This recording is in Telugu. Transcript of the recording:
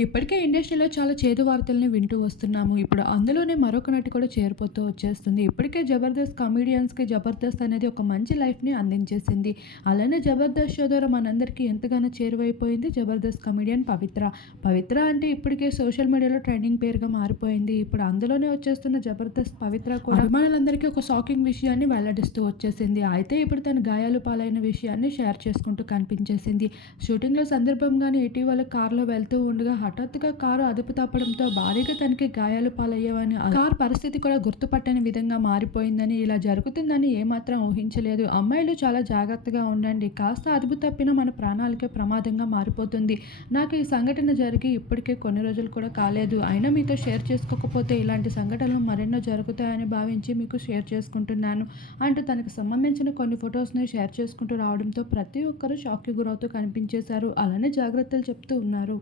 ఇప్పటికే ఇండస్ట్రీలో చాలా చేదు వార్తల్ని వింటూ వస్తున్నాము. ఇప్పుడు అందులోనే మరొక నటి కూడా చేరిపోతూ వచ్చేస్తుంది. ఇప్పటికే 'జబర్దస్త్' కమెడియన్స్‌కి 'జబర్దస్త్' అనేది ఒక మంచి లైఫ్‌ని అందించేసింది. అలానే 'జబర్దస్త్' షో ద్వారా మనందరికీ ఎంతగానో చేరువైపోయింది 'జబర్దస్త్' కమెడియన్ పవిత్ర. పవిత్ర అంటే ఇప్పటికే సోషల్ మీడియాలో ట్రెండింగ్ పేరుగా మారిపోయింది. ఇప్పుడు అందులోనే వచ్చేస్తున్న 'జబర్దస్త్' పవిత్ర కూడా అభిమానులందరికీ ఒక షాకింగ్ విషయాన్ని వెల్లడిస్తూ వచ్చేసింది. అయితే ఇప్పుడు తను గాయాలు పాలైన విషయాన్ని షేర్ చేసుకుంటూ కనిపించేసింది. షూటింగ్‌లో సందర్భంగానే ఇటీవల కారులో వెళ్తూ ఉండగా హఠాత్తుగా కారు అదుపు తప్పడంతో భారీగా తనకి గాయాలు పాలయ్యావని, కారు పరిస్థితి కూడా గుర్తుపట్టని విధంగా మారిపోయిందని, ఇలా జరుగుతుందని ఏమాత్రం ఊహించలేదు. అమ్మాయిలు చాలా జాగ్రత్తగా ఉండండి. కాస్త అదుపు తప్పినా మన ప్రాణాలకే ప్రమాదంగా మారిపోతుంది. నాకు ఈ సంఘటన జరిగి ఇప్పటికే కొన్ని రోజులు కూడా కాలేదు. అయినా మీతో షేర్ చేసుకోకపోతే ఇలాంటి సంఘటనలు మరెన్నో జరుగుతాయని భావించి మీకు షేర్ చేసుకుంటున్నాను అంటూ తనకు సంబంధించిన కొన్ని ఫొటోస్‌ని షేర్ చేసుకుంటూ రావడంతో ప్రతి ఒక్కరూ షాక్‌కి గురవుతూ కనిపించేశారు. అలానే జాగ్రత్తలు చెప్తూ ఉన్నారు.